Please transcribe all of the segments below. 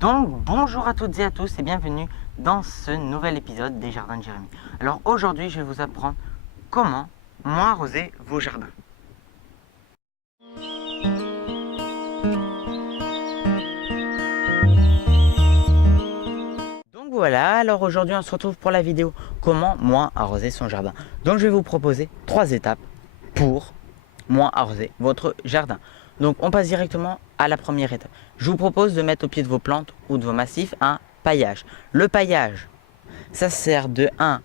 Donc bonjour à toutes et à tous et bienvenue dans ce nouvel épisode des Jardins de Jérémy. Alors aujourd'hui je vais vous apprendre comment arroser vos jardins. Donc voilà, alors aujourd'hui on se retrouve pour la vidéo comment arroser son jardin. Donc je vais vous proposer 3 étapes pour arroser votre jardin. Donc on passe directement à la première étape. Je vous propose de mettre au pied de vos plantes ou de vos massifs un paillage. Le paillage, ça sert de 1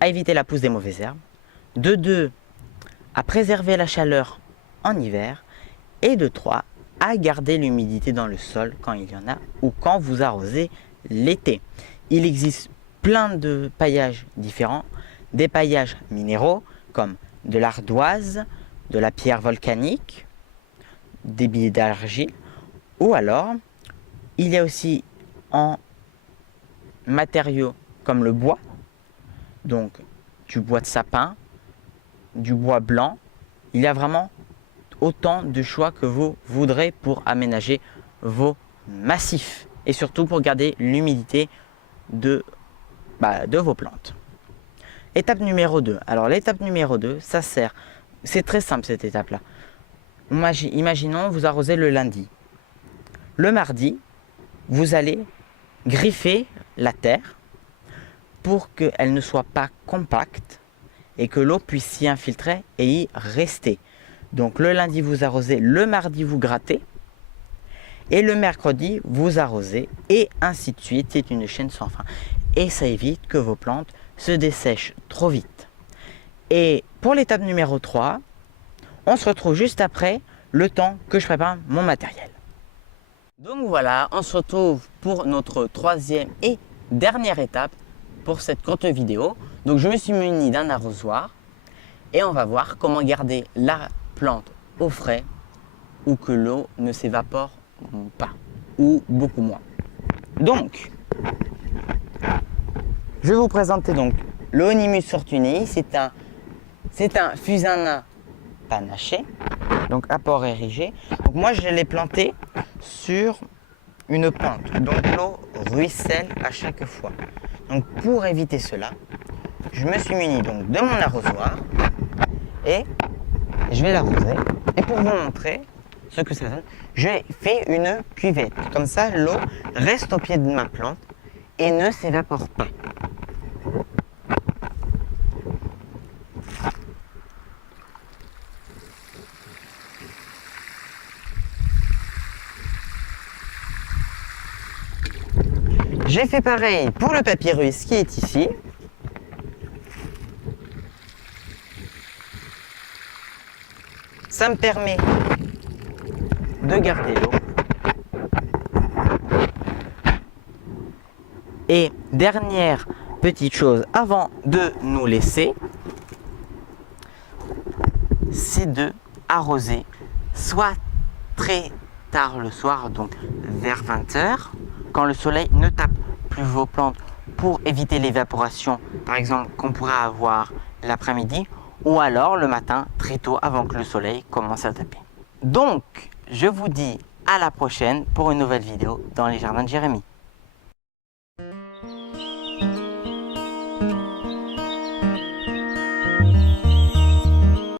à éviter la pousse des mauvaises herbes, de 2 à préserver la chaleur en hiver et de 3 à garder l'humidité dans le sol quand il y en a ou quand vous arrosez l'été. Il existe plein de paillages différents, des paillages minéraux comme de l'ardoise, de la pierre volcanique, des billes d'argile, ou alors il y a aussi en matériaux comme le bois, donc du bois de sapin, du bois blanc. Il y a vraiment autant de choix que vous voudrez pour aménager vos massifs et surtout pour garder l'humidité de vos plantes. Étape numéro 2. Alors l'étape numéro 2, ça sert, c'est très simple cette étape-là. Imaginons vous arrosez le lundi. Le mardi, vous allez griffer la terre pour qu'elle ne soit pas compacte et que l'eau puisse s'y infiltrer et y rester. Donc le lundi vous arrosez, le mardi vous grattez et le mercredi vous arrosez et ainsi de suite. C'est une chaîne sans fin et ça évite que vos plantes se dessèchent trop vite. Et pour l'étape numéro 3, on se retrouve juste après, le temps que je prépare mon matériel. Donc voilà, on se retrouve pour notre troisième et dernière étape pour cette courte vidéo. Donc je me suis muni d'un arrosoir et on va voir comment garder la plante au frais ou que l'eau ne s'évapore pas ou beaucoup moins. Donc, je vais vous présenter donc le Onimus fortunei. C'est un fusanin panaché, donc à port érigé. Donc moi je l'ai planté sur une pente, donc l'eau ruisselle à chaque fois. Donc pour éviter cela, je me suis muni donc de mon arrosoir et je vais l'arroser. Et pour vous montrer ce que ça donne, j'ai fait une cuvette. Comme ça l'eau reste au pied de ma plante et ne s'évapore pas. J'ai fait pareil pour le papyrus qui est ici. Ça me permet de garder l'eau. Et dernière petite chose avant de nous laisser, c'est de arroser soit très tard le soir, donc vers 20 h, quand le soleil ne tape plus vos plantes pour éviter l'évaporation, par exemple qu'on pourrait avoir l'après-midi, ou alors le matin très tôt avant que le soleil commence à taper. Donc, je vous dis à la prochaine pour une nouvelle vidéo dans les Jardins de Jérémy.